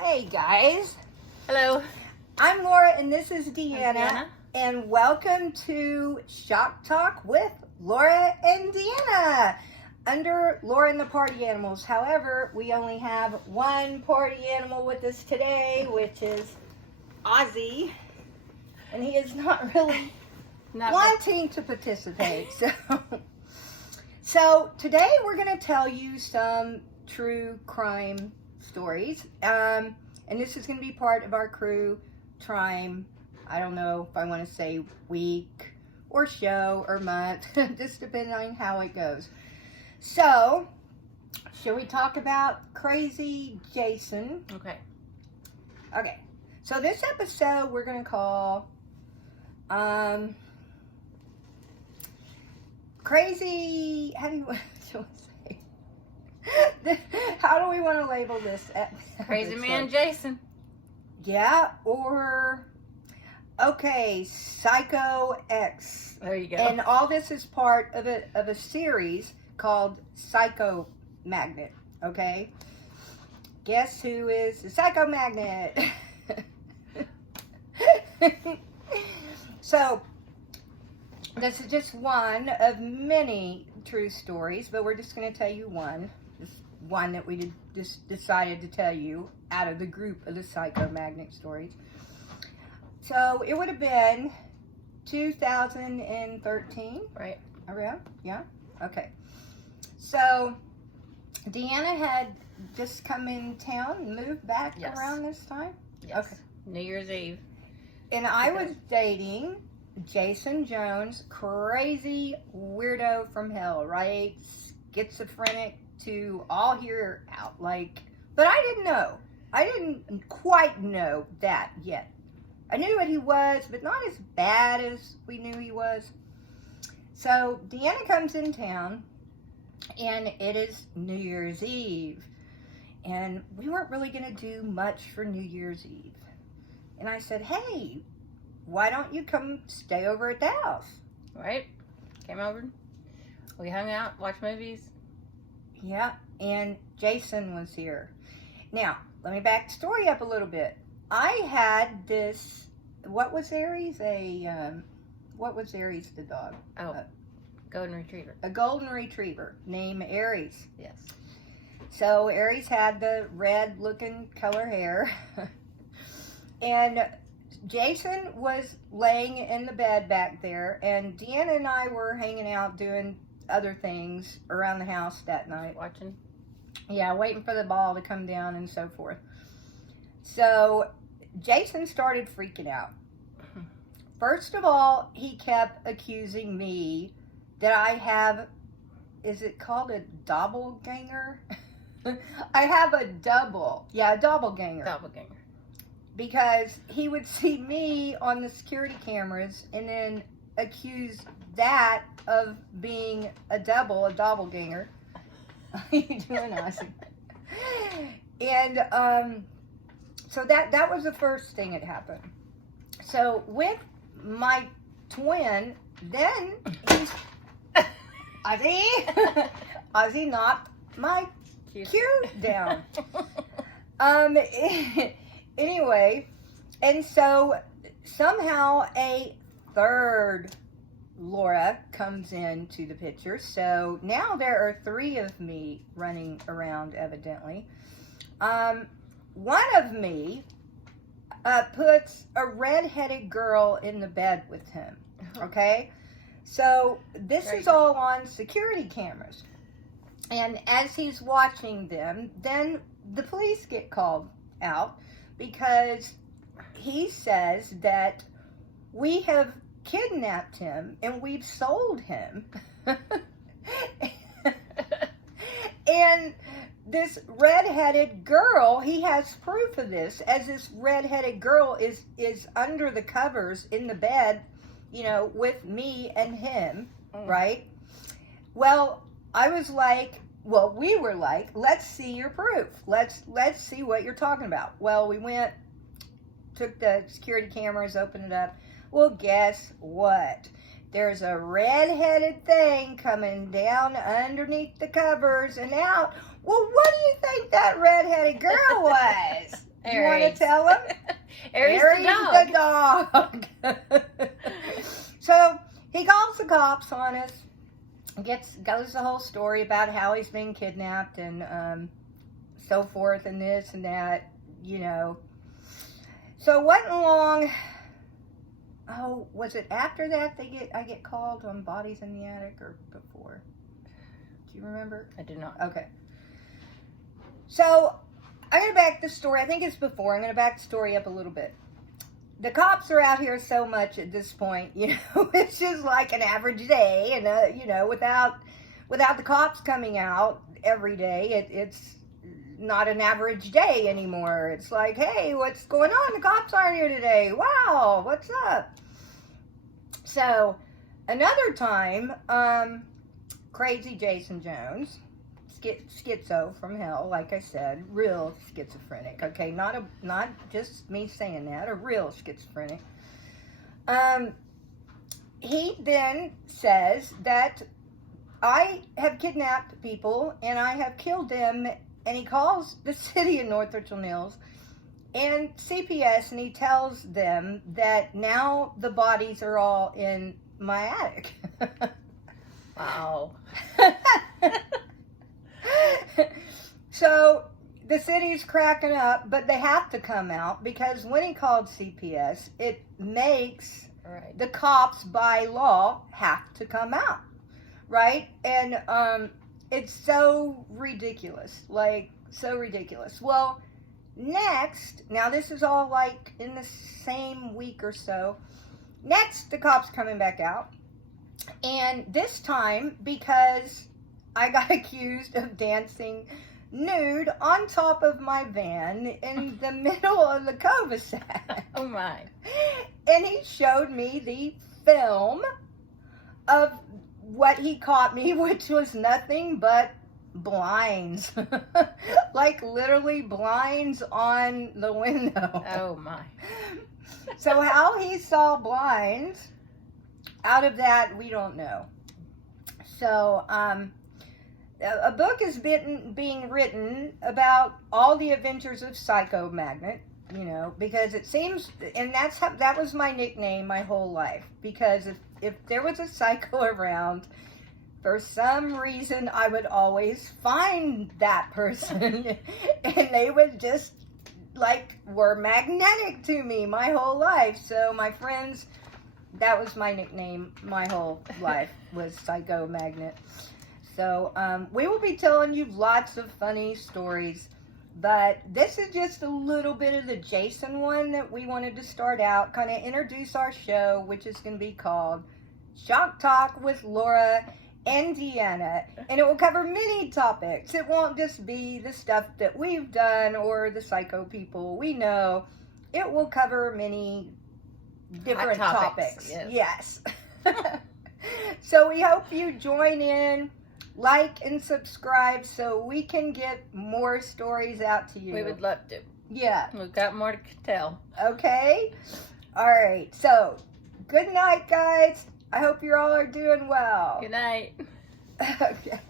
Hey guys, Hello. I'm Laura and this is DeAnna, DeAnna. and welcome to Shock Talk with Laura and DeAnna under Laura and the Party Animals. However, we only have one party animal with us today, which is Ozzy, and he is not really wanting to participate. So today we're going to tell you some true crime stories, and this is going to be part of our true crime, I don't know if I want to say week or show or month, just depending on how it goes. So, shall we talk about Crazy Jason? Okay, so this episode we're going to call Crazy, how do you want to say? How do we want to label this episode? Crazy Man Jason. Yeah, or, okay, Psycho X. There you go. And all this is part of a series called Psycho Magnet, okay? Guess who is the Psycho Magnet? So, this is just one of many true stories, but we're just going to tell you one. Just one that we just decided to tell you out of the group of the Psycho Magnet stories. So, it would have been 2013. Right. Around? Yeah? Okay. So, DeAnna had just come in town and moved back around this time? Yes. Okay. New Year's Eve. And I was dating Jason Jones, crazy weirdo from hell, right? Schizophrenic to all here out, like, but I didn't know. I didn't quite know that yet. I knew what he was, but not as bad as we knew he was. So DeAnna comes in town, and it is New Year's Eve, and we weren't really going to do much for New Year's Eve. And I said, hey, why don't you come stay over at the house? Right. Came over. We hung out, watched movies. Yeah, and Jason was here. Now, let me back the story up a little bit. I had this, what was Aries? What was Aries the dog? Golden Retriever. A golden retriever named Aries. Yes. So Aries had the red looking color hair. And Jason was laying in the bed back there, and DeAnna and I were hanging out doing other things around the house that night. Watching. Yeah, waiting for the ball to come down and so forth. So Jason started freaking out. First of all, he kept accusing me that I have, is it called a doppelganger? I have a doppelganger. Doppelganger. Because he would see me on the security cameras and then accuse that of being a doppelganger. How you doing, Ozzy? And so that was the first thing that happened. So with my twin, then he's Ozzy knocked my cue down. Anyway, and so somehow a third Laura comes into the picture. So now there are three of me running around, evidently. One of me puts a red-headed girl in the bed with him. Okay? So this is all on security cameras. And as he's watching them, then the police get called out because he says that we have kidnapped him and we've sold him. And this red-headed girl, he has proof of this, as this red-headed girl is under the covers in the bed, you know, with me and him, right? Well, I was like, well, we were like, let's see your proof. Let's see what you're talking about. Well, we went, took the security cameras, opened it up. Well, guess what? There's a red-headed thing coming down underneath the covers and out. Well, what do you think that red-headed girl was? You want to tell them? Aries the dog. So he calls the cops on us. Goes the whole story about how he's been kidnapped and so forth and this and that, you know. So it wasn't long. Oh, was it after that I get called on bodies in the attic or before? Do you remember? I do not. Okay. So I'm going to back the story. I think it's before. I'm going to back the story up a little bit. The cops are out here so much at this point, you know, it's just like an average day. And, you know, without the cops coming out every day, it's not an average day anymore. It's like, hey, what's going on? The cops aren't here today. Wow, what's up? So another time, crazy Jason Jones, schizo from hell, like I said, real schizophrenic. Okay, not just me saying that, a real schizophrenic. He then says that I have kidnapped people and I have killed them, and he calls the city of North Richland Hills and CPS, and he tells them that now the bodies are all in my attic. Wow. So the city's cracking up, but they have to come out because when he called CPS, it makes the cops by law have to come out, right? And it's so ridiculous, like so ridiculous. Well, next, now this is all like in the same week or so. Next, the cops coming back out, and this time because I got accused of dancing nude on top of my van in the middle of the cul-de-sac. Oh my. And he showed me the film of what he caught me, which was nothing but blinds. Like literally blinds on the window. Oh my. So how he saw blinds out of that, we don't know. So, a book is being written about all the adventures of Psycho Magnet, you know, because it seems, and that was my nickname my whole life, because if there was a psycho around, for some reason I would always find that person, and they would just, like, were magnetic to me my whole life. So my friends, that was my nickname my whole life, was Psycho Magnet. So we will be telling you lots of funny stories, but this is just a little bit of the Jason one that we wanted to start out, kind of introduce our show, which is going to be called Shock Talk with Laura and DeAnna, and it will cover many topics. It won't just be the stuff that we've done or the psycho people we know. It will cover many different topics. Yes. So we hope you join in, like and subscribe so we can get more stories out to you. We would love to. Yeah. We've got more to tell. Okay. All right. So, good night, guys. I hope you all are doing well. Good night. Okay.